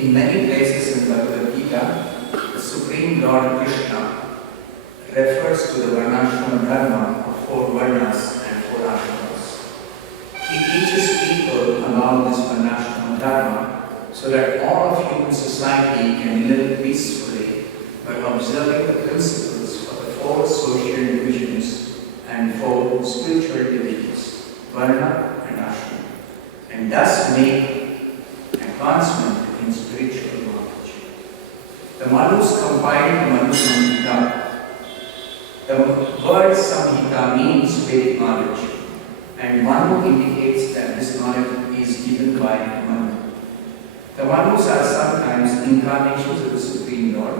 In many places in Bhagavad Gita, the Supreme Lord Krishna refers to the Varnashrama Dharma of 4 Varnas and 4 Ashramas. He teaches people about this Varnashrama Dharma so that all of human society can live peacefully by observing the principles of the 4 social divisions and 4 spiritual divisions, Varna and Ashrama, and thus make advancement in spiritual knowledge. The Manus compiled the Manu Samhita. The word Samhita means Vedic knowledge, and Manu indicates that this knowledge is given by Manu. The Manus are sometimes incarnations of the Supreme Lord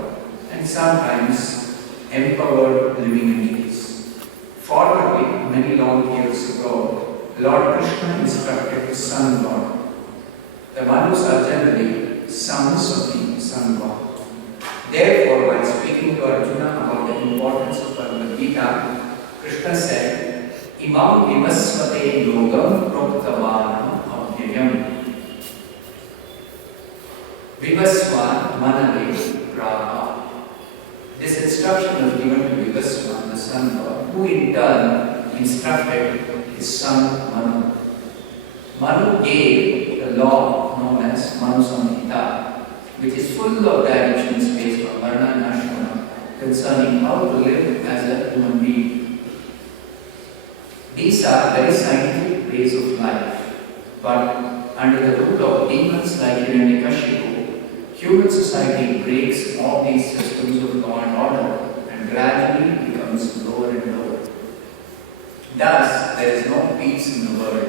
and sometimes empowered living entities. Formerly, many long years ago, Lord Krishna instructed his son Lord. The Manus are generally sons of the Sun God. Therefore, while speaking to Arjuna about the importance of Bhagavad Gita, Krishna said, Imam vivasvate yogam proktavanam abhyayam. Vivasvan manave praha. This instruction was given to Vivasvan, the Sun God, who in turn instructed his son Manu. Manu gave the law known as Manu Samhita, which is full of directions based on Varna and Ashrama concerning how to live as a human being. These are very scientific ways of life, but under the rule of demons like Hiranyakashipu, human society breaks all these systems of law and order and gradually becomes lower and lower. Thus, there is no peace in the world.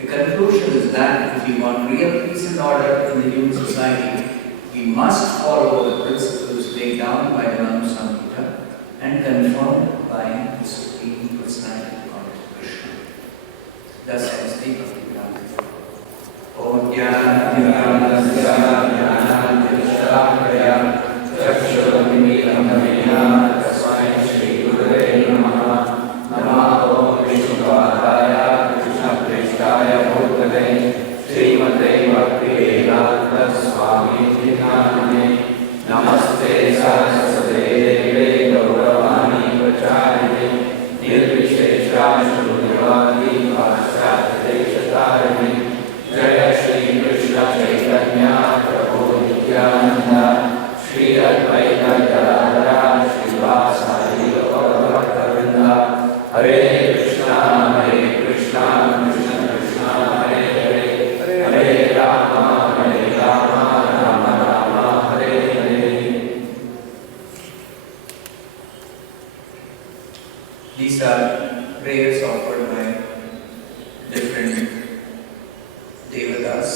The conclusion is that if we want real peace and order in the human society, we must follow the principles laid down by the Manu Samhita and confirmed by the Supreme Personality of God, Krishna. Thus I speak of the Bhagavatam. Om Jnana Jnana Jnana Jnana Chakshurvimidam Tasmai Shri Gurave Namaha Namo Vishnupadaya Krishna Prestaya Bhutale Srimate Bhaktivedanta Swami Jnaname Namaste Saraswate Deve Gauravani Vacharine Nirvishesha Shrunivadi Paschat Deshatarine Jaya Shri Krishna Chaitanya Prabhu Nityananda Shri Advaita Gadadhara Srivasadi Gaurabhaktavinda Hare Krishna Krishna Krishna Hare Hare Hare Rama Rama Rama Hare Hare. These are prayers offered by different devatas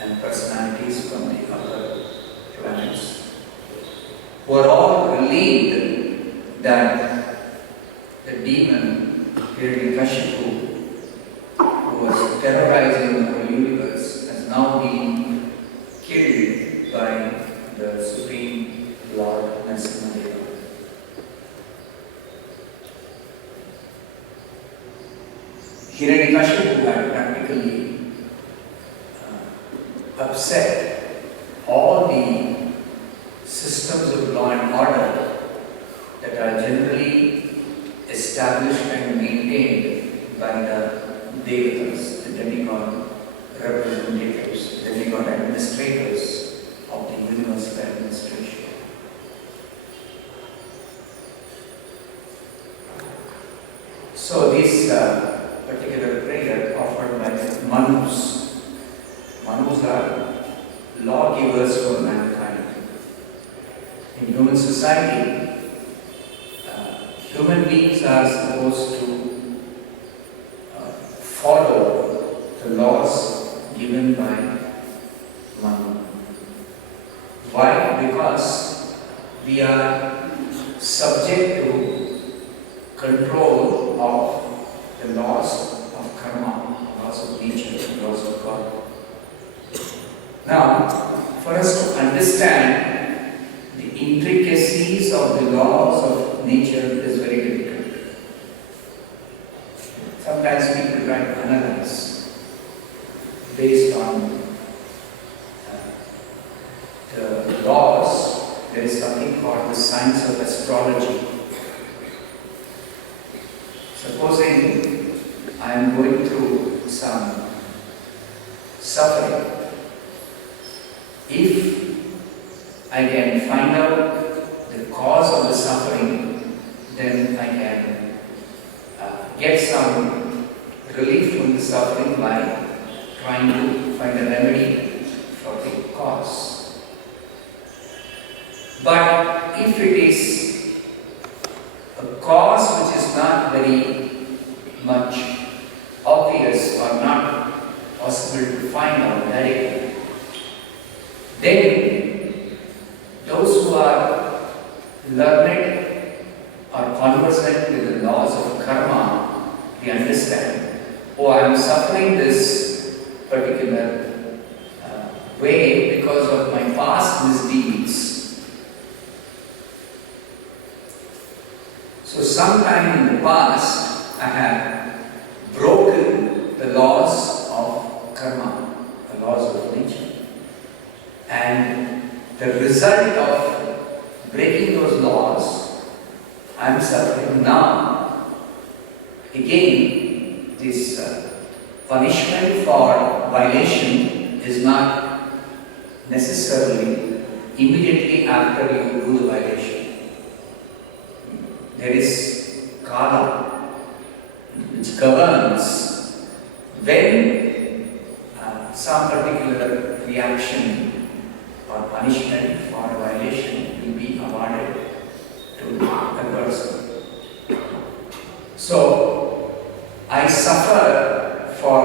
and personalities from the upper planets, who are all relieved that the demon Hiranyakashipu, who was terrorizing the whole universe, has now been killed by the Supreme Lord Narasimha. Hiranyakashipu had practically upset all the systems of law and order that are generally established and maintained by the devatas, the demigod representatives, demigod administrators of the universal administration. So this particular prayer offered by the Manus. Manus are lawgivers for mankind. In human society, human beings are supposed to follow the laws given by Manu. Why? Because we are subject to control of the laws of karma, laws of nature, laws of God. Now, for us to understand the intricacies of the laws of nature is very difficult. Sometimes people try to analyze based on astrology. Supposing I am going through some suffering, if I can find out the cause of the suffering, then I can get some relief from the suffering by trying to find a remedy for the cause. But if it is a cause which is not very much obvious or not possible to find out directly, then those who are learned or conversant with the laws of karma, they understand, oh, I am suffering this particular way because of my past misdeeds. So sometime in the past, I have broken the laws of karma, the laws of nature. And the result of breaking those laws, I am suffering now. Again, this punishment for violation is not necessarily immediately after you do the violation. There is kala which governs when some particular reaction or punishment for a violation will be awarded to a person. So, I suffer from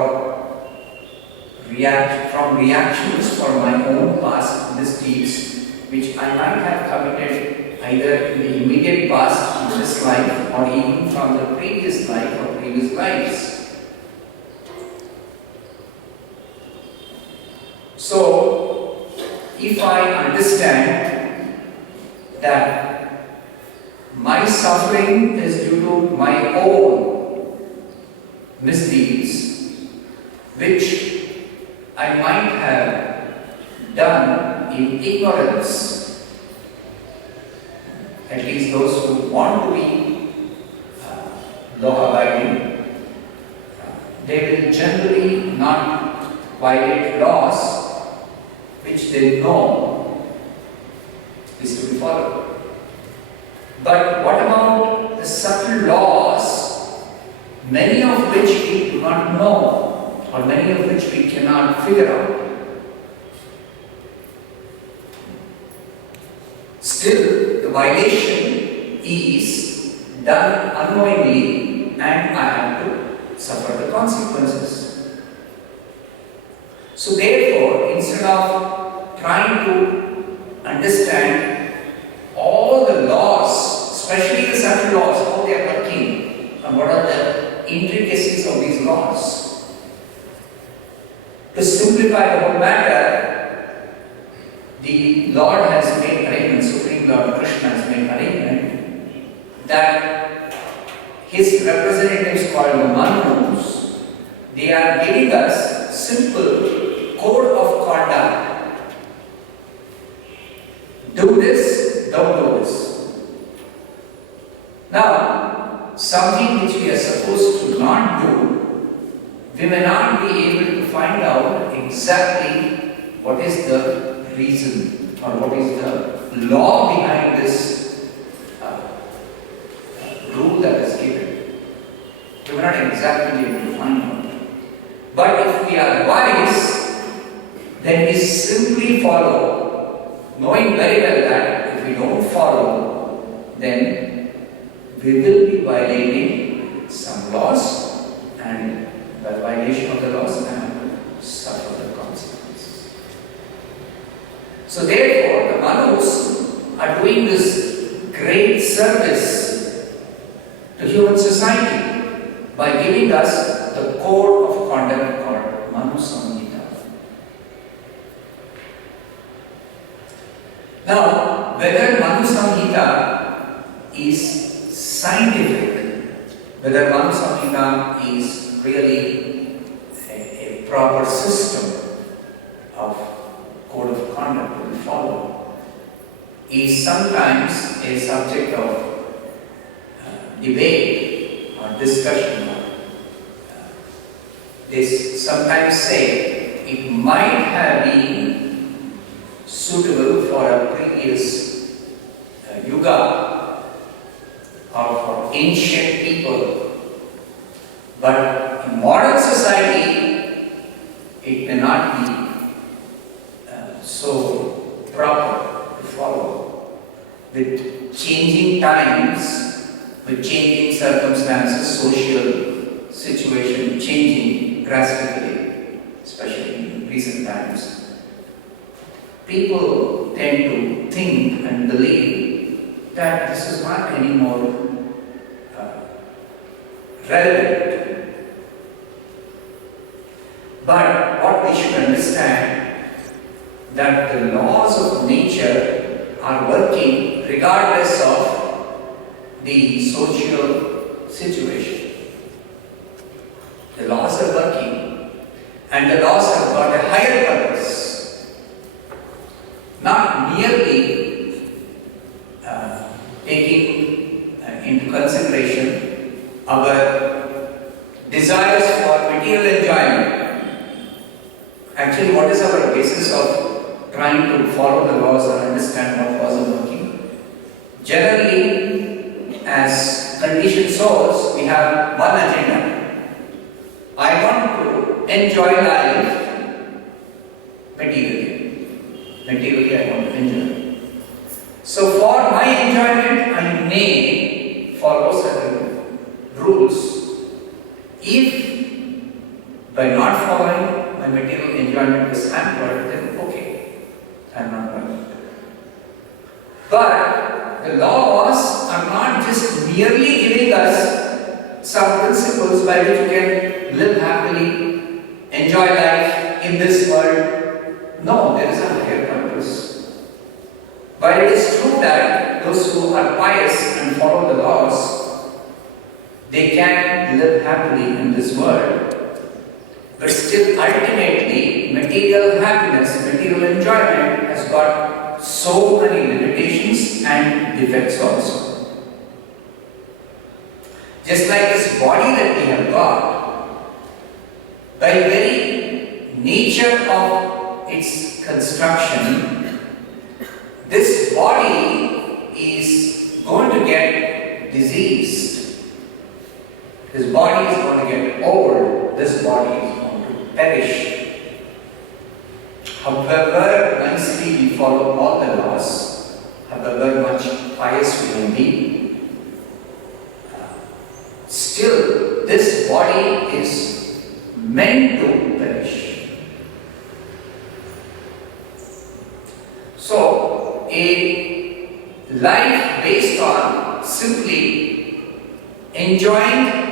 reactions for my own past misdeeds which I might have committed either in the immediate past in this life or even from the previous life or previous lives. So, if I understand that my suffering is due to my own misdeeds, which I might have done in ignorance, at least those who want to be law-abiding, they will generally not violate laws which they know is to be followed. But what about the subtle laws, many of which we do not know, or many of which we cannot figure out? Still, the violation is done unknowingly and I have to suffer the consequences. So therefore, instead of trying to understand all the laws, especially the subtle laws, how they are working and what are the intricacies of these laws, to simplify the whole matter, the Lord has made arrangement, Supreme Lord Krishna has made arrangement that his representatives called the Manus, they are giving us simple code of conduct. Do this, don't do this. Now, something which we are supposed to not do, we may not be able to find out exactly what is the reason or what is the law behind this rule that is given. We may not exactly be able to find out. But if we are wise, then we simply follow, knowing very well that if we don't follow, then we will be violating some laws, and by violation of the laws, I have to suffer the consequences. So therefore, the Manus are doing this great service to human society by giving us the code of conduct called Manu Samhita. Now, whether Manu Samhita is scientific, whether Manu Samhita is really a proper system of code of conduct to be followed, is sometimes a subject of debate or discussion. They sometimes say it might have been suitable for a previous yuga or for ancient people, but in modern society it may not be so proper to follow. With changing times, with changing circumstances, social situation changing drastically, especially in recent times, people tend to think and believe that this is not anymore relevant. But what we should understand, that the laws of nature are working regardless of the social situation. The laws are working, and the laws have got a higher purpose, not merely taking into consideration our desires for material enjoyment. Actually, what is our basis of trying to follow the laws or understand what laws are working? Generally, as conditioned souls, we have one agenda. I want to enjoy life materially. Materially, I want to enjoy. So, for my enjoyment, I may follow certain rules. If by not following my material enjoyment is hampered, then okay, I am not going. But the laws are not just merely giving us some principles by which we can live happily, enjoy life in this world. No, there is a higher purpose. While it is true that those who are pious and follow the laws, they can live happily in this world, but still ultimately material happiness, material enjoyment has got so many limitations and defects also. Just like this body that we have got, by very nature of its construction, this body is going to get diseased. This body is going to get old. This body is going to perish. However nicely we follow all the laws, however much pious we may be, still this body is meant to perish. So, a life based on simply enjoying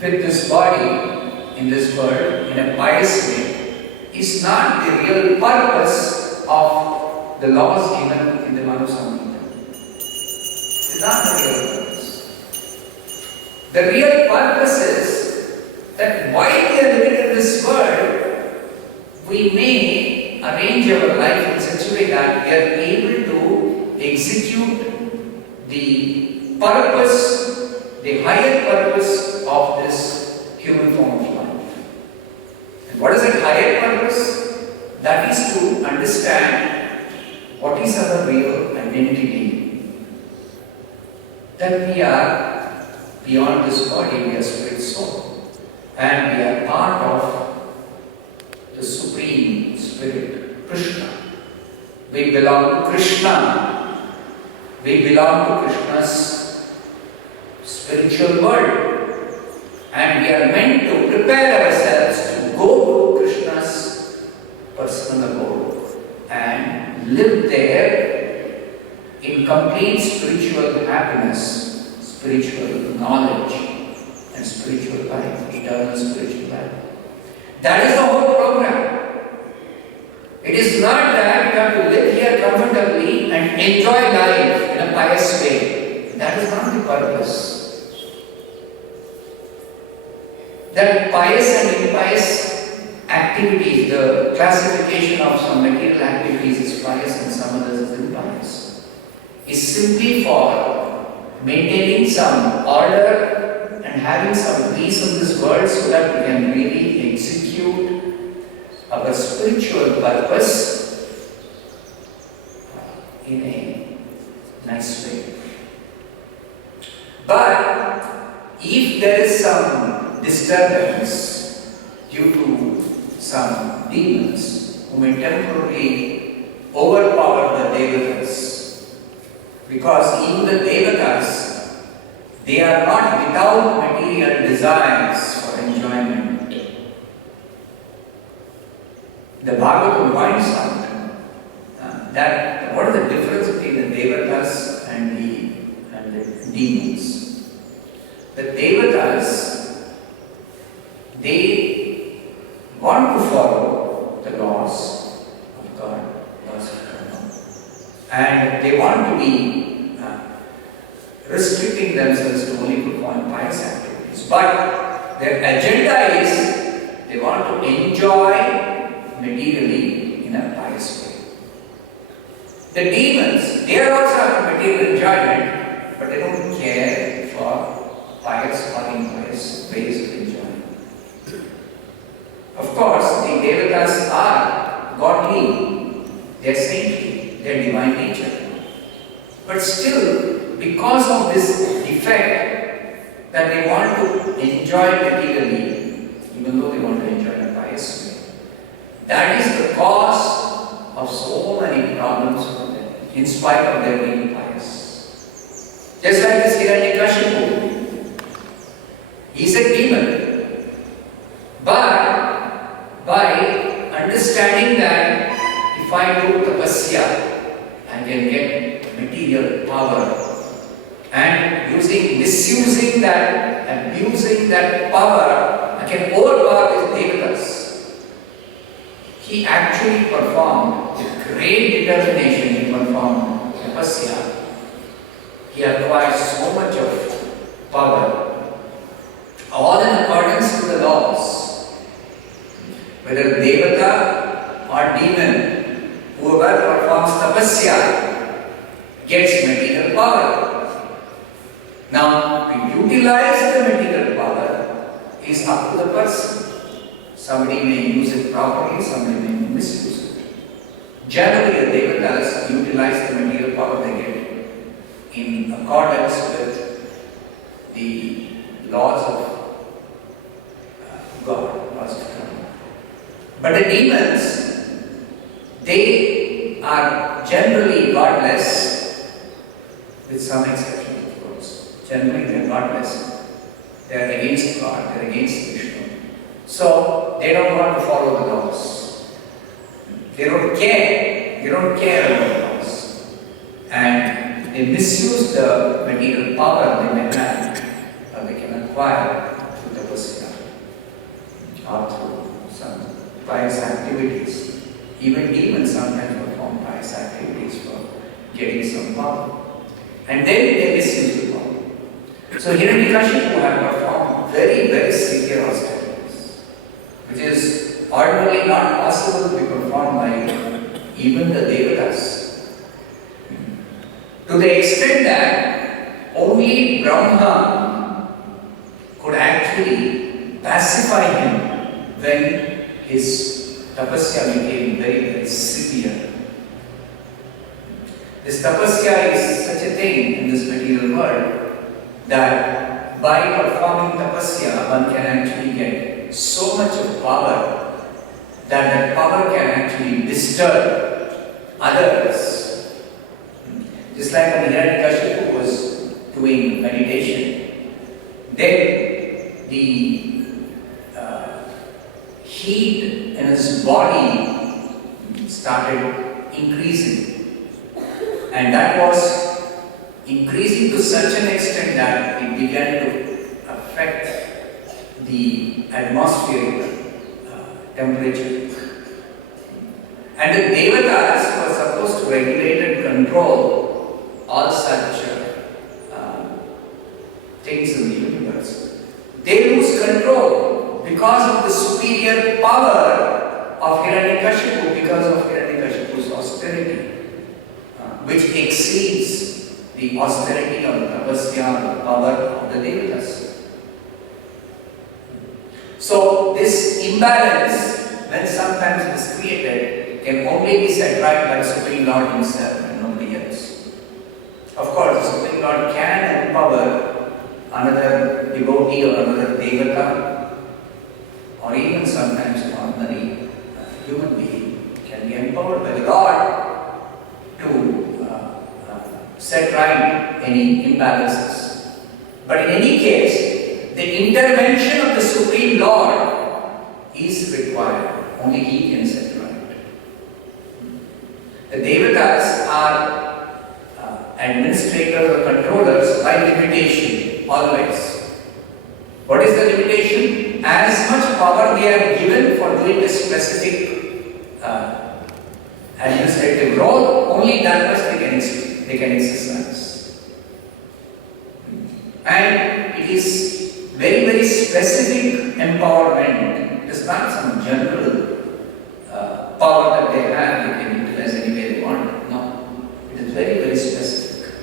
with this body in this world in a pious way is not the real purpose of the laws given in the Manusambhita. It is not the real purpose. The real purpose is that while we are living in this world, we may arrange our life in such a way that we are able to execute the purpose, the higher purpose of this human form of life. And what is that higher purpose? That is to understand what is our real identity. That we are beyond this body, we are spirit soul. And we are part of the Supreme Spirit, Krishna. We belong to Krishna. We belong to Krishna's spiritual world. And we are meant to prepare ourselves to go to Krishna's personal abode and live there in complete spiritual happiness, spiritual knowledge, and spiritual life, eternal spiritual life. That is the whole program. It is not that you have to live here comfortably and enjoy life in a pious way. That is not the purpose. That pious and impious activities, the classification of some material activities is pious and some others is impious. is simply for maintaining some order and having some peace in this world so that we can really execute our spiritual purpose in a nice way. But if there is some disturbance due to some demons who may temporarily overpower the Devatas, because even the Devatas, they are not without material desires for enjoyment. The Bhagavatam points out that what is the difference between the Devatas and the demons? The Devatas, they want to follow the laws of God, laws of karma, and they want to be restricting themselves to only perform pious activities. But their agenda is they want to enjoy materially in a pious way. The demons, they are also having material enjoyment, but they don't care for pious or impious ways of enjoyment. Of course, the Devatas are godly, they are saintly, they are divine nature. But still, because of this defect that they want to enjoy materially, even though they want to enjoy in a pious way, that is the cause of so many problems for them, in spite of their being pious. Just like this Hiranyakashipu, he is a demon. But by understanding that if I do tapasya, I can get material power, and misusing that, abusing that power, I can overpower these Devatas. He actually performed with great determination. He performed tapasya. He acquired so much of power, all in accordance to the laws. Whether Devata or demon, whoever performs tapasya gets material power. Now, to utilize the material power is up to the person. Somebody may use it properly, somebody may misuse it. Generally, the Devatas utilize the material power they get in accordance with the laws of God, laws of karma. But the demons, they are generally godless, with some exceptions, of course. Generally, they are godless. They are against God, they are against Krishna. So, they don't want to follow the laws. They don't care. They don't care about the laws. And they misuse the material power they may have, or they can acquire through tapasya, or through some pious activities. Even demons sometimes perform pious activities for getting some power. And then they misuse the power. So Hiranyakashipu had performed very, very severe austerities, which is ordinarily not possible to be performed by even the Devatas. To the extent that only Brahma could actually pacify him when his tapasya became very, very severe. This tapasya is such a thing in this material world that by performing tapasya one can actually get so much of power that that power can actually disturb others. Just like when Hiranyakashipu was doing meditation, then the heat in his body started increasing, and that was increasing to such an extent that it began to affect the atmospheric temperature. And the Devatas were supposed to regulate and control all such things in the universe. They lose control because of the superior power of Hiranyakashipu, because of Hiranyakashipu's austerity, which exceeds the austerity or the tapasya, the power of the devatas. So this imbalance, when sometimes it is created, can only be set right by the Supreme Lord Himself and nobody else. Of course, the Supreme Lord can empower another devotee or another devata, or even sometimes an ordinary human being can be empowered by the God to set right any imbalances. But in any case, the intervention of the Supreme Lord is required. Only He can set right. The devatas are administrators or controllers by limitation, always. What is the limitation? As much power they are given for doing a specific administrative role, only that much they can exercise. And it is very, very specific empowerment. It is not some general power that they have, they can utilize any way they want. No. It is very, very specific.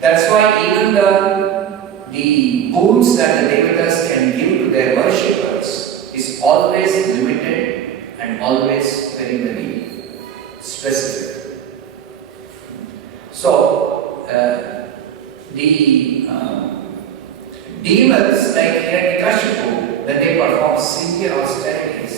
That's why even the boons that the devatas can give to their worshippers is always limited and always very, very specific. So, the demons like Hiranyakashipu, when they perform severe austerities,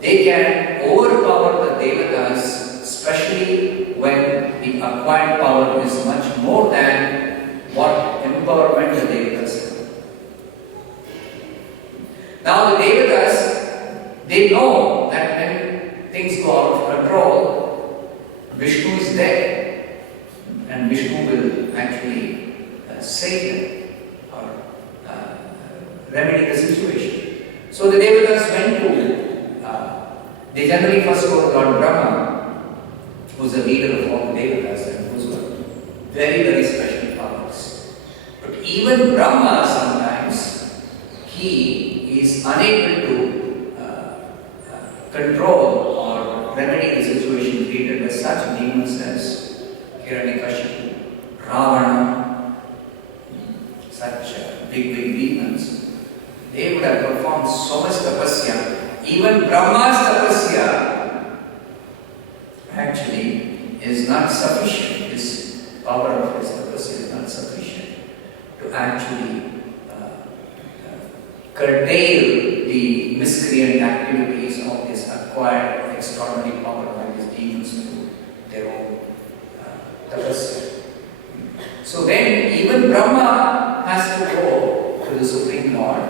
they can overpower the devatas, especially when the acquired power is much more than what empowerment the devatas have. Now the devatas, they know that when things go out of control, Vishnu is there. And Vishnu will actually save them or remedy the situation. So the devatas went to, they generally first go to Lord Brahma, who is the leader of all the devatas and who's got very, very special powers. But even Brahma sometimes, he is unable to control or remedy the situation created by such demons as Hiranyakashipu, Ravana, such big demons. They would have performed so much tapasya. Even Brahma's tapasya actually is not sufficient. His power of his tapasya is not sufficient to actually curtail the miscreant activities of this acquired extraordinary power by these demons to their own tapasya. So then even Brahma has to go to the Supreme Lord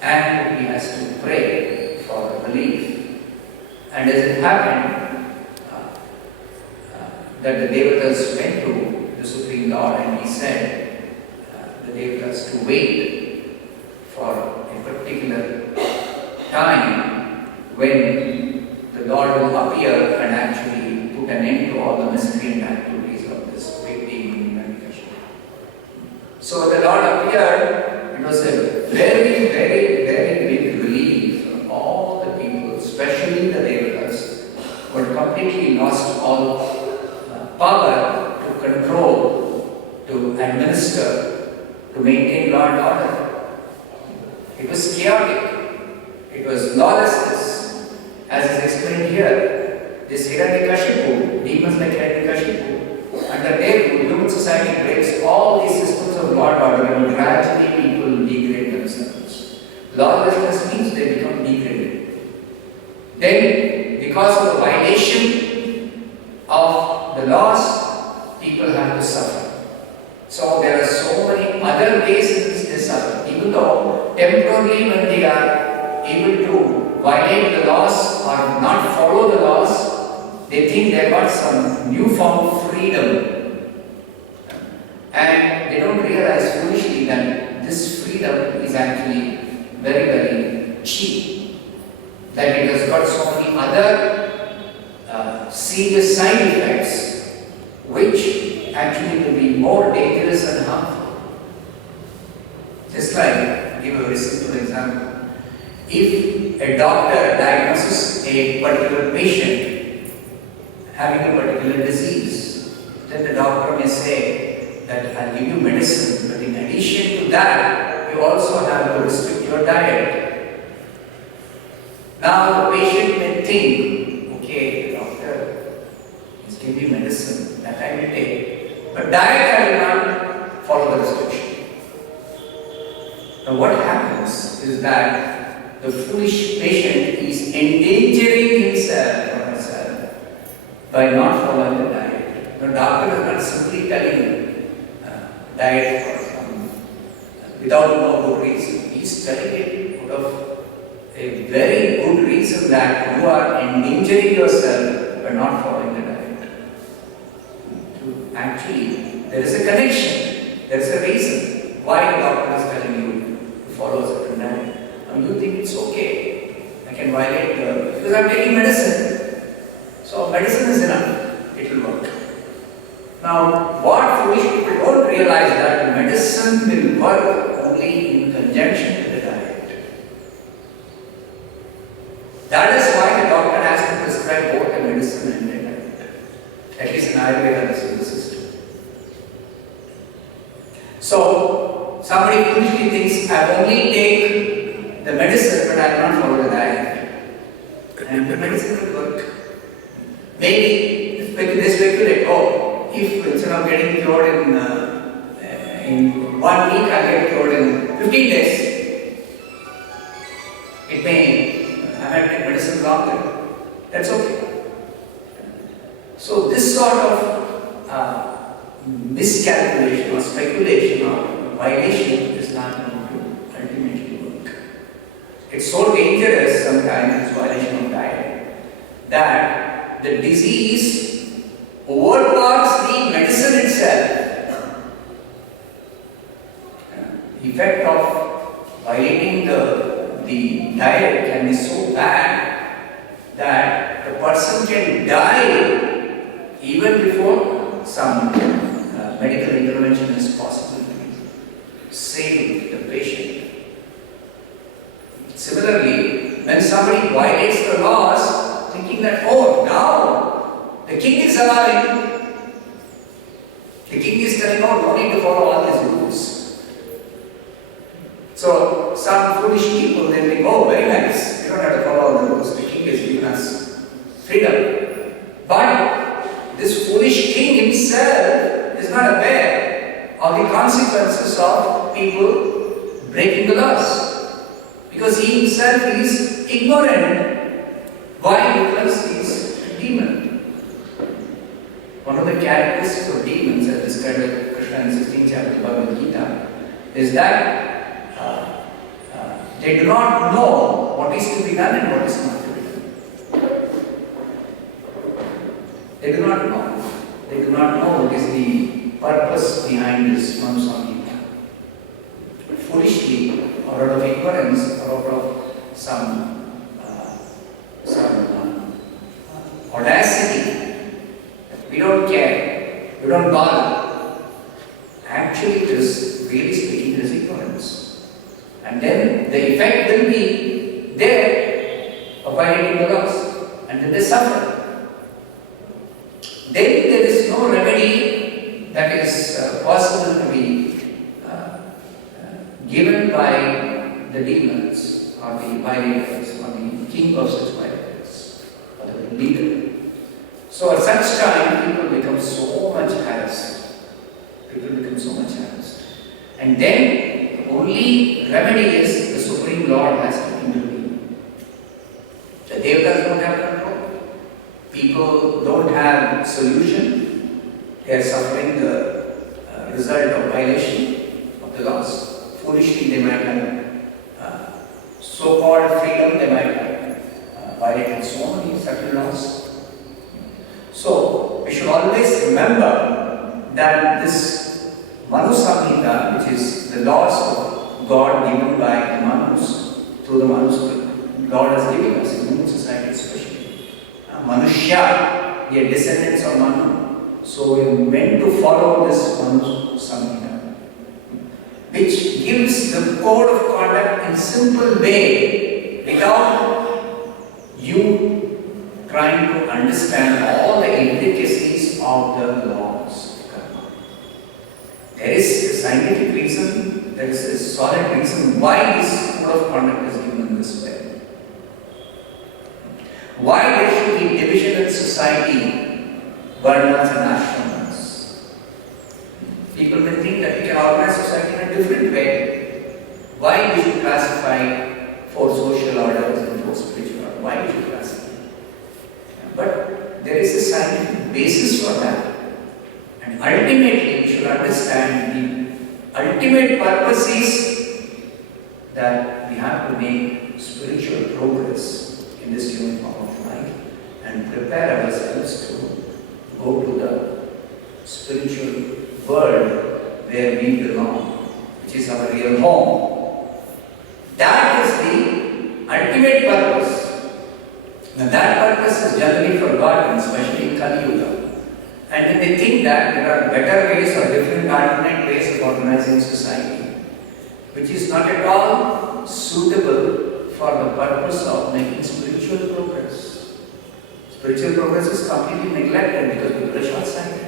and he has to pray for relief. And as it happened that the devatas went to the Supreme Lord and he said the devatas to wait for a particular time when the Lord will appear and actually put an end to all the miscreant activities of this big demon Hiranyakashipu. So the Lord appeared. It was a very, very, very big relief for all the people, especially the devatas, who had completely lost all power to control, to administer, to maintain law and order. It was chaotic. It was lawlessness. As is explained here, this Hiranyakashipu, demons like Hiranyakashipu, under their rule, human society breaks all these systems of law and order and gradually people degrade themselves. Lawlessness means they become degraded. Then, because of the violation of the laws, people have to suffer. So there are so many other ways in which they suffer. Even though temporarily when they are able to violate the laws or not follow the laws, they think they got some newfound freedom. And they don't realize foolishly that this freedom is actually very, very cheap. That it has got so many other serious side effects which actually will be more dangerous and harmful. Just like, I'll give a very simple example. If a doctor diagnoses a particular patient having a particular disease, then the doctor may say that I'll give you medicine, but in addition to that, you also have to restrict your diet. Now the patient may think, okay, doctor, he's giving me medicine that I will take, but diet I will not follow the restriction. Now what happens is that the foolish patient is endangering himself or herself by not following the diet. The doctor is not simply telling him diet without no good reason. He is telling it out of a very good reason that you are endangering yourself by not following the diet. Actually, there is a connection, there is a reason why the doctor is telling you to follow a certain diet. Now you think it's okay, I can violate because I am taking medicine. So medicine is enough, it will work. Now, what foolish people don't realize that medicine will work only in conjunction with the diet. That is why the doctor has to prescribe both the medicine and the diet. At least in Ayurveda, this is the system. So, somebody foolishly thinks, I only take the medicine, but I will not follow the diet. And the medicine will work. Maybe they speculate, if instead of getting cured in 1 week, I get cured in 15 days. It may, I might take medicine longer. That's okay. So this sort of miscalculation or speculation or violation is not going to ultimately work. It's so dangerous sometimes, this violation of diet, that the disease overpowers the medicine itself. The effect of violating the diet can be so bad that the person can die even before some medical intervention is possible to save the patient. Similarly, when somebody violates the laws, thinking that, now the king is allowing, the king is telling, no need to follow all these rules. So, some foolish people, they think, very nice, we don't have to follow all the rules, the king has given us freedom. But this foolish king himself is not aware of the consequences of people breaking the laws. Because he himself is ignorant. Why? Because he is a demon. One of the characteristics of demons, as described by Krishna in 16th chapter of Bhagavad Gita, is that they do not know what is to be done and what is not to be done. They do not know. They do not know what is the purpose behind this Manusangita. Foolishly, or out of ignorance, or out of some audacity, we don't care, we don't bother. Actually, it is really speaking, it is ignorance. And then the effect will be there of violating the laws, and then they suffer. Then there is no remedy that is possible to be given by the demons or the violators or the king of such violators or the leader. So at such time, people become so much harassed. And then the only remedy is the Supreme Lord has to intervene. The Devatas don't have control. People don't have solution. They are suffering the result of violation of the laws. Foolishly, they might have so-called freedom, they might have violated so many certain laws. So, we should always remember that this Manu Samhita, which is the laws of God given by the Manus, through the Manus God has given us in human society especially. Manushya, we are descendants of Manu, so we are meant to follow this Manu Samhita, which gives the code of conduct in simple way without you trying to understand all the intricacies of the laws. There is a scientific reason, there is a solid reason why this code of conduct is given this way. Why there should be division in society, varnas and ashramas. People may think that we can organize society in a different way. Why we should classify 4 social orders and 4 spiritual orders? Why we should classify? But there is a scientific basis for that. And ultimately, we should understand the ultimate purpose is that we have to make spiritual progress in this human form of life and prepare ourselves to go to the spiritual world where we belong, which is our real home. That is the ultimate purpose. Now that purpose is generally forgotten, especially in Kali Yuga. And then they think that there are better ways or different alternate ways of organizing society, which is not at all suitable for the purpose of making spiritual progress. Spiritual progress is completely neglected because people are short-sighted.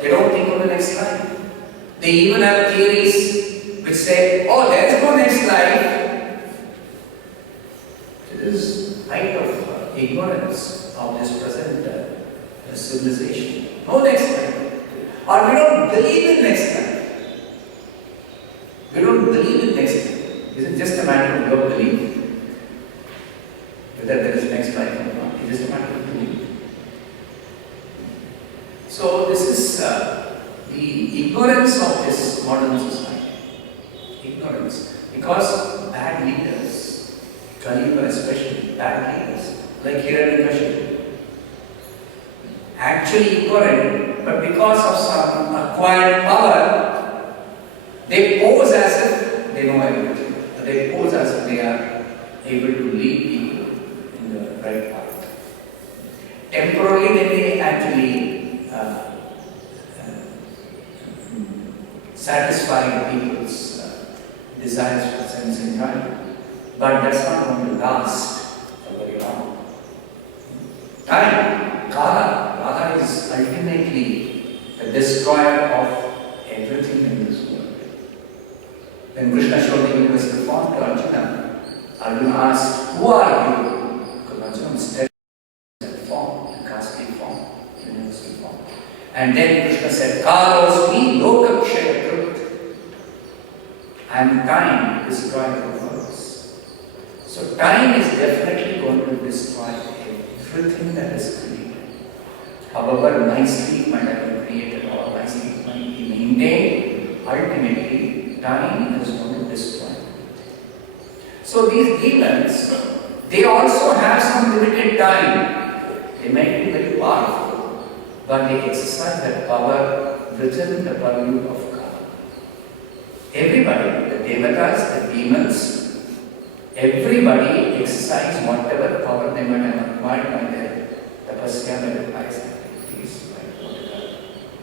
They don't think of the next life. They even have theories which say, oh, there is no next life. It is height of ignorance of this present civilization. No next life. Or we don't believe in next life. We don't believe in next life. Is it just a matter of your belief? Whether there is next life or not. It is just a matter of belief. So this is the ignorance of this modern society. Ignorance. Because bad leaders, Kali Yuga especially, bad leaders, like Hiranyakashipu, actually ignorant, but because of some acquired power, they pose as if they know everything. They pose as if they are able to lead people in the right path. Temporarily, they may actually satisfy people's desires for sense enjoyment, but that's not going to last for very long. Time, Kala is ultimately the destroyer of everything in this world. When Krishna showed the universal form to Arjuna, Arjuna asked, who are you? Because Arjuna was telling that form, the ghastly form, universal form. And then Krishna said, Kalosmi lokakshaya krut. I am time, destroyer of the worlds. So time is definitely going to destroy everything that is created. However nicely it might have been created or nicely it might be maintained, ultimately time is going to destroy it. So these demons, they also have some limited time. They might be very powerful, but they exercise that power within the purview of God. Everybody, the devatas, the demons, everybody exercise whatever power they might have acquired by their tapasya, by their pious activities, by whatever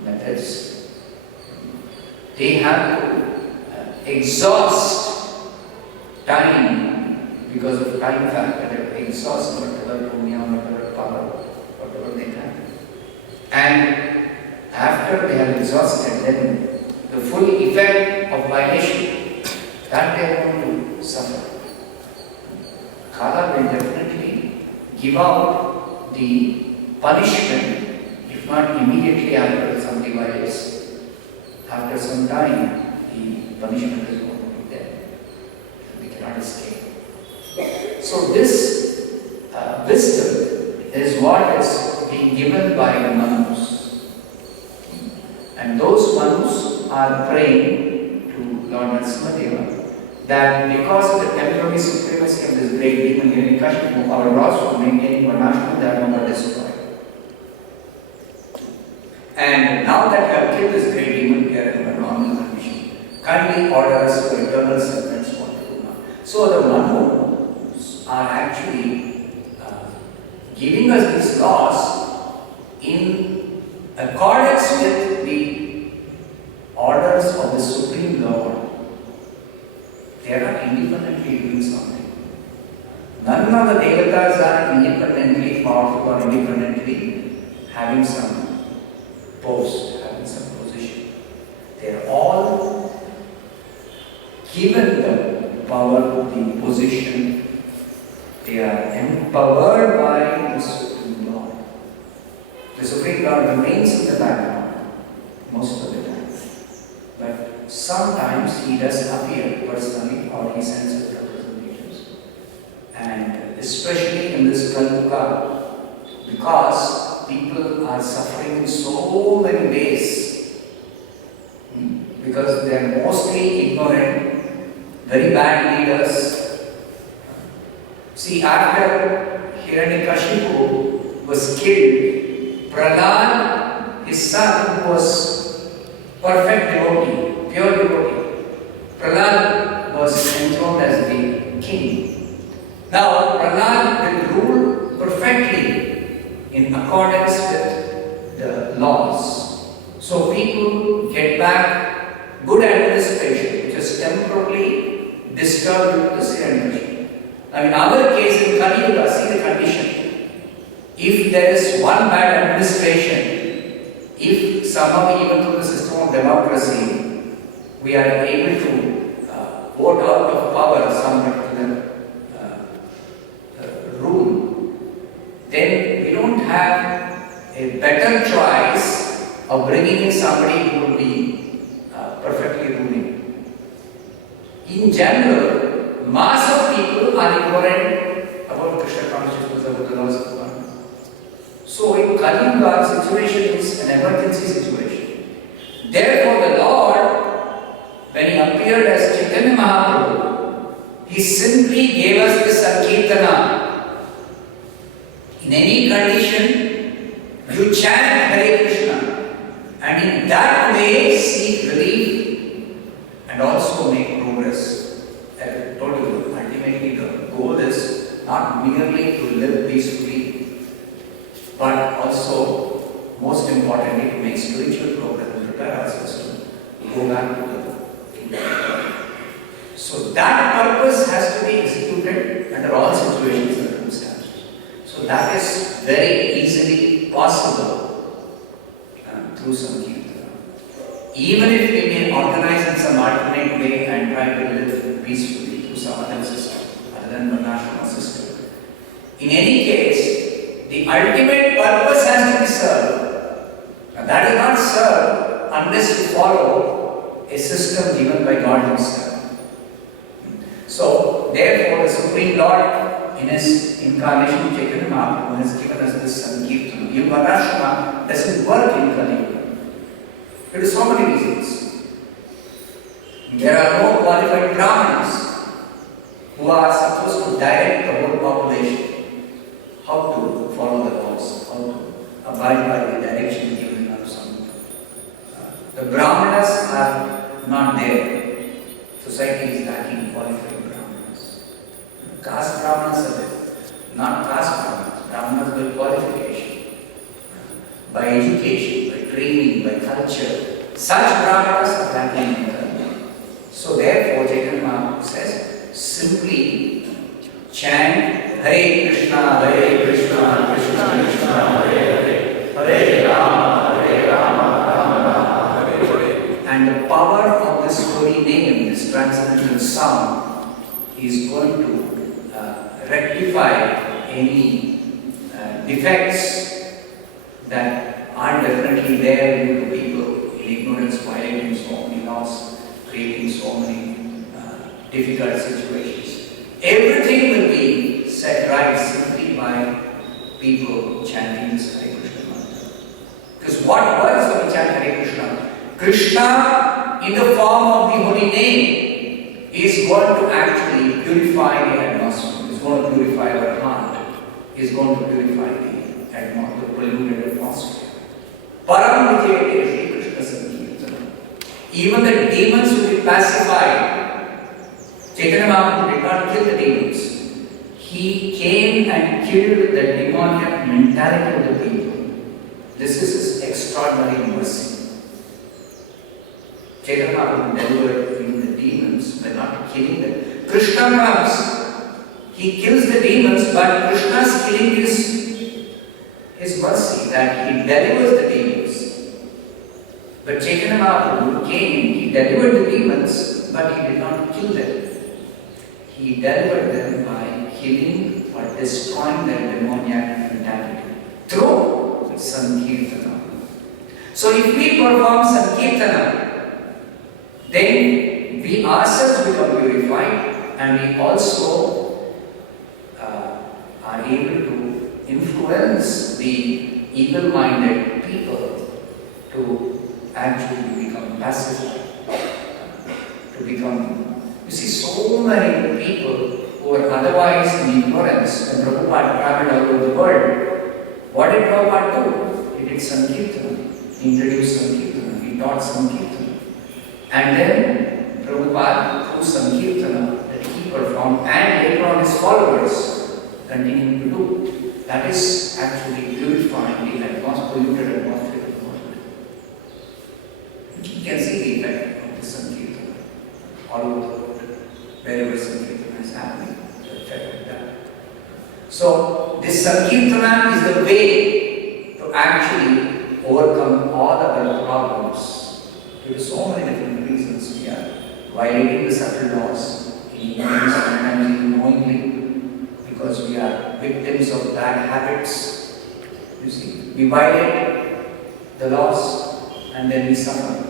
methods. They have to exhaust time because of time factor. They exhaust whatever punya, whatever power, whatever they have. And after they have exhausted, then the full effect of violation, that they are going to suffer. Kala will definitely give out the punishment, if not immediately after somebody violates. After some time, the punishment is going to be there. We cannot escape. So this wisdom is what is being given by the Manus. And those Manus are praying to Lord Narasimha that because of the temporary supremacy of this great demon Hiranyakashipu, our laws for maintaining Varnashram Dharma were destroyed. And now that we have killed this great demon, we are in a normal condition. Kindly order us to eternal sentence for Purna. So the Manus are actually giving us these laws in accordance with the orders of the Supreme Lord. They are not independently doing something. None of the devatas are independently powerful or independently having some post, having some position. They are all given the power, the position. They are empowered by the Supreme Lord. The Supreme Lord remains in the background most of the time. But sometimes he does appear personally or he sends his representatives. And especially in this Kalpa, because people are suffering in so many ways, because they are mostly ignorant, very bad leaders. See, after Hiranyakashipu was killed, Prahlad, his son, who was perfect devotee, pure devotee, Prahlad was enthroned as the king. Now, Prahlad will rule perfectly in accordance with the laws. So people get back good administration, which is temporarily disturbed due to the Hiranyakashipu. Now, in our case in Kali Yuga, see the condition. If there is one bad administration, if somehow even through the system of democracy, we are able to vote out of power some particular rule, then we don't have a better choice of bringing in somebody who will be perfectly ruling. In general, mass of people are ignorant about Krishna consciousness, about the laws of God. So in Kali Yuga, situation is an emergency situation. Therefore, the Lord, when he appeared as Chaitanya Mahaprabhu, he simply gave us this Sankirtana. In any condition, you chant Hare Krishna, and in that way seek relief and also make progress. As I told you, ultimately the goal is not merely to live peacefully, but also, most importantly, to make spiritual progress and prepare ourselves to go back to the kingdom. So that purpose has to be executed under all situations and circumstances. So that is very easily possible through Sankirtana. Even if we may organize in some alternate way and try to live peacefully through some other system, other than the national system. In any case, the ultimate purpose has to be served. Now that is not served unless you follow a system given by God Himself. So, therefore, the Supreme Lord, in His incarnation, Chaitanya Mahaprabhu, has given us this Sankirtana. Even Varnashrama doesn't work in Kali Yuga. There are so many reasons. There are no qualified Brahmanas who are supposed to direct the whole population how to follow the laws, how to abide by the direction given in our Samhita. The Brahmanas are not there. Society is lacking qualified Brahmanas. Caste Brahmanas are there. Not caste Brahmanas. Brahmanas by qualification, by education, by training, by culture. Such Brahmanas are lacking in Kali. So therefore, Chaitanya Mahaprabhu says, simply chant Hare Krishna, Krishna Krishna, Hare Hare, Hare Rama, Rama Rama, Hare Hare. And the power of this holy name, this transcendental sound, is going to rectify any defects that are definitely there due to people in ignorance, violating so many laws, creating so many difficult situations. Everything will be set right simply by people chanting this Hare Krishna mantra. Because what words when we chant Hare Krishna? Krishna, in the form of the holy name, is going to actually purify the atmosphere, is going to purify our heart, is going to purify the atmosphere, the polluted atmosphere. Param Vijayate Shri Krishna Sankirtana. Even the demons will be pacified. Chaitanya Mahaprabhu did not kill the demons. He came and killed the demoniac mentality of the people. This is His extraordinary mercy. Chaitanya Mahaprabhu delivered even the demons by not killing them. Krishna comes, He kills the demons, but Krishna's killing is His mercy, that He delivers the demons. But Chaitanya Mahaprabhu came, he delivered the demons, but he did not kill them. He delivered them by killing or destroying their demoniac mentality through Sankirtana. So if we perform Sankirtana, then we ourselves become purified and we also are able to influence the evil-minded people to actually become pacified, to become, you see, so many people who are otherwise in ignorance. When Prabhupada traveled all over the world, what did Prabhupada do? He did Sankirtana. He introduced Sankirtana. He taught Sankirtana. And then Prabhupada, through Sankirtana that he performed, and later on his followers continuing to do, that is actually purifying the polluted atmosphere of the world. You can see the effect of the Sankirtana all over the world, wherever Sankirtana is happening, the effect of that. So, this Sankirtana is the way to actually overcome all our problems. Due to so many different reasons, we are violating the subtle laws, in ignorance, sometimes even knowingly, because we are victims of bad habits. You see, we violate the laws and then we suffer.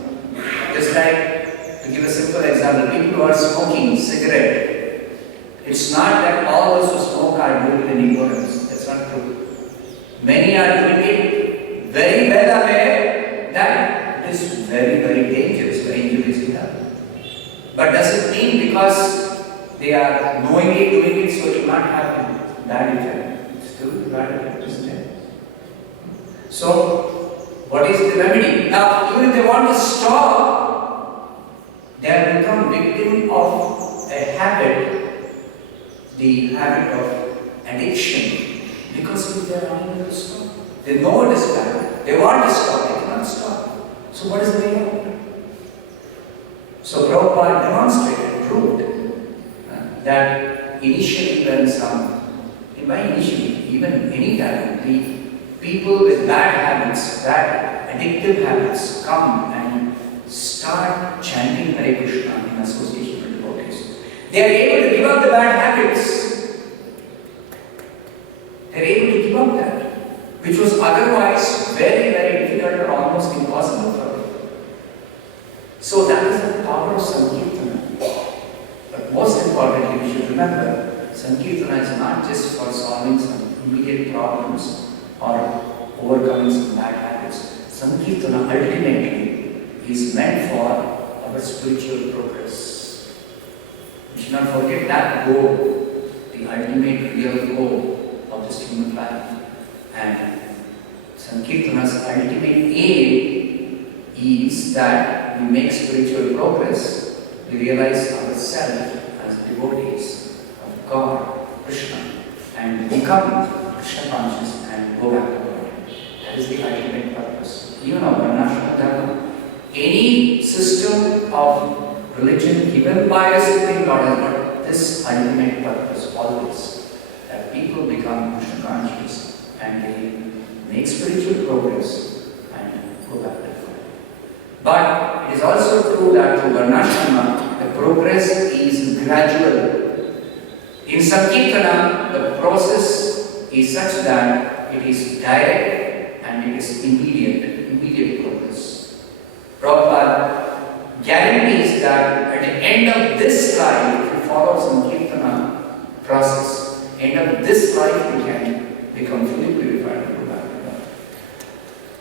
Just like, to give a simple example, people who are smoking cigarette, it's not that all those who smoke are doing it in ignorance. That's not true. Many are doing it very well aware that it is very, very dangerous, very injurious to health. But does it mean because they are knowingly doing it so it will not have bad effect? Still bad effect is there. So, what is the remedy? Now, even if they want to stop, they have become victim of a habit, the habit of addiction, because they are unable to stop. They know it is bad. They want to stop, they cannot stop. So what is the way out? So Prabhupada demonstrated, proved that initially by initially, even any time, the people with bad habits, bad addictive habits come and start chanting Hare Krishna in association with devotees. They are able to give up the bad habits. They are able to give up that, which was otherwise very, very difficult or almost impossible for them. So that is the power of Sankirtana. But most importantly, we should remember, Sankirtana is not just for solving some immediate problems or overcoming some bad habits. Sankirtana ultimately is meant for our spiritual progress. We should not forget that goal, the ultimate real goal of this human life. And Sankirtana's ultimate aim is that we make spiritual progress, we realize ourselves as devotees of God, Krishna, and become Krishna conscious and go back to God. That is the ultimate purpose. Even of Varnashram Dharma, any system of religion given by a Supreme Lord has got this ultimate purpose always, that people become Krishna conscious and they make spiritual progress and go back to God. But it is also true that through Varnashrama, the progress is gradual. In Sankirtana, the process is such that it is direct and it is immediate progress. Prabhupada guarantees that at the end of this life, if you follow Sankirtana process, end of this life you can become fully purified and go back to God.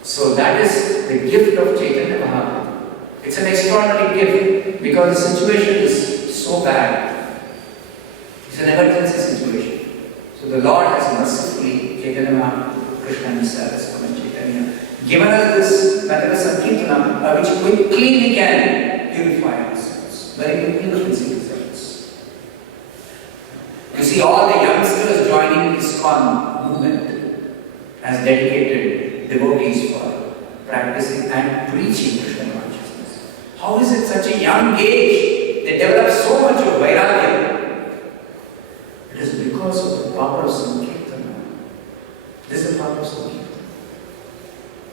So that is the gift of Chaitanya Mahaprabhu. It's an extraordinary gift because the situation is so bad. It's an emergency situation. So the Lord has mercifully, Chaitanya Mahaprabhu, Krishna himself has come and Chaitanya, given us this method of Sankirtana by which quickly we can purify ourselves. Very quickly we can see results. You see all the youngsters joining ISKCON movement as dedicated devotees for practicing and preaching Krishna consciousness. How is it such a young age they develop so much of vairagya? It is because of the power of Sankirtana. This is the power of Sankirtana.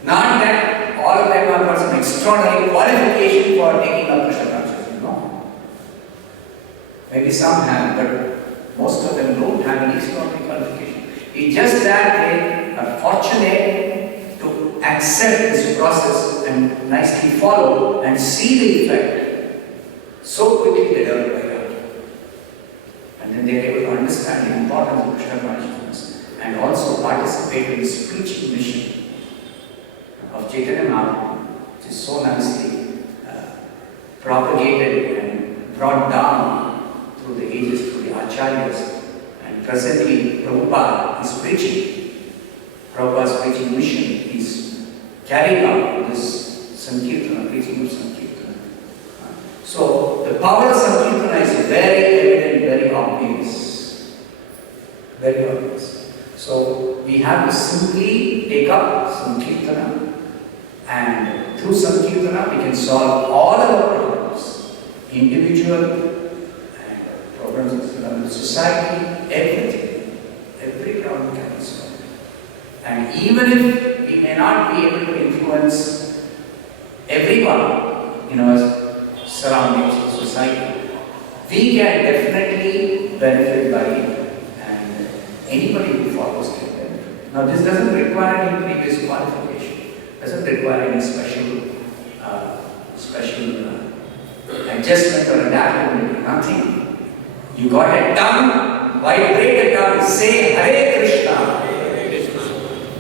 Not that all of them are about some extraordinary qualification for taking up Krishna consciousness. No. Maybe some have, but most of them don't have any extraordinary qualification. It's just that they are fortunate to accept this process and nicely follow and see the effect. So quickly they develop by heart. And then they are able to understand the importance of Krishna consciousness and also participate in this preaching mission of Chaitanya Mahaprabhu, which is so nicely propagated and brought down through the ages, through the acharyas. And presently, Prabhupada is preaching. Prabhupada's preaching mission is carrying out this Sankirtana, preaching of Sankirtana. So, the power of Sankirtana is very evident, very obvious. Very obvious. So, we have to simply take up Sankirtana, and through Sankirtana we can solve all our problems, individual and problems of society, everything. Every problem can be solved. And even if we may not be able to influence everyone in our surroundings or society, we can definitely benefit by it, and anybody who follows can benefit. Now, this doesn't require any previous qualification, doesn't require any special adjustment or adaptability, nothing. You got a tongue, vibrate a tongue, say Hare Krishna.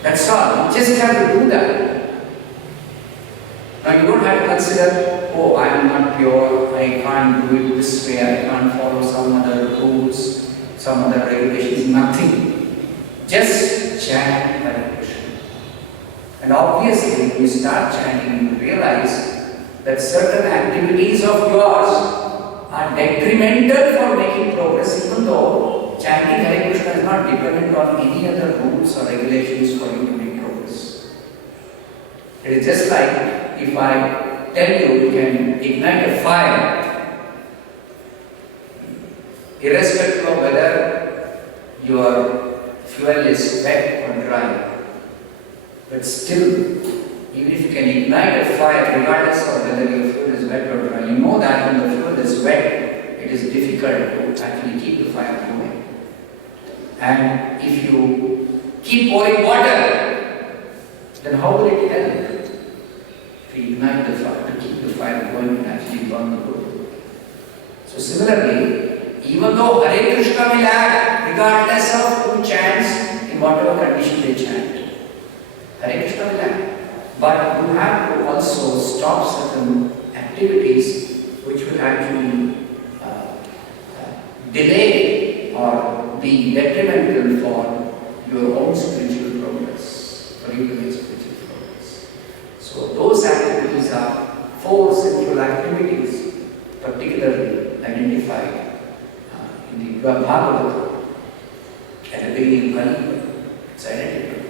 That's all. You just have to do that. Now, you don't have to consider, oh, I am not pure, I can't do it this way, I can't follow some other rules, some other regulations, nothing. Just chant Hare Krishna. And obviously, when you start chanting, you realize that certain activities of yours are detrimental for making progress, even though chanting Hare Krishna is not dependent on any other rules or regulations for you to make progress. It is just like if I tell you can ignite a fire, irrespective of whether your fuel is wet or dry. But still, even if you can ignite a fire, regardless of whether your fuel is wet or dry, you know that when the fuel is wet, it is difficult to actually keep the fire going. And if you keep pouring water, then how will it help? To ignite the fire, to keep the fire going and actually burn the wood. So similarly, even though Hare Krishna will act regardless of who chants in whatever condition they chant, Hare Krishna will act. But you have to also stop certain activities which will actually delay or be detrimental for your own spiritual progress, for you to make spiritual progress. So those activities are 4 sinful activities, particularly identified in the Bhagavatam at the beginning of Kali. It's identical.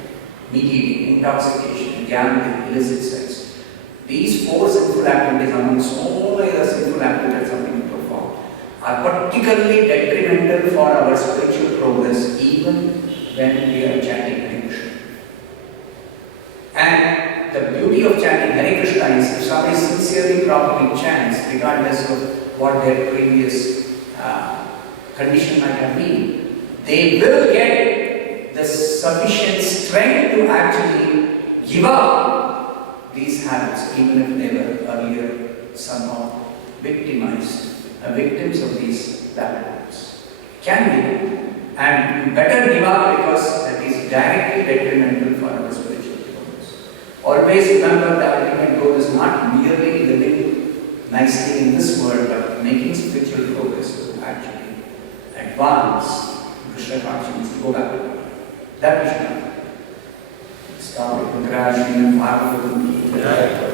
Meat eating, intoxication, gambling, illicit sex. These 4 sinful activities, among so many other sinful activities something to perform, are particularly detrimental for our spiritual progress, even when we are chanting Hare Krishna. And the beauty of chanting Hare Krishna is if somebody sincerely, properly chants, regardless of what their previous condition might have been, they will get the sufficient strength to actually give up these habits, even if they were earlier somehow victimized, victims of these bad habits. Can be, and you better give up because that is directly detrimental for our spiritual progress. Always remember the ultimate goal is not merely living nicely in this world, but making spiritual progress to actually advance Krishna consciousness. Go back to that Krishna. Stop it. Bhagavatam.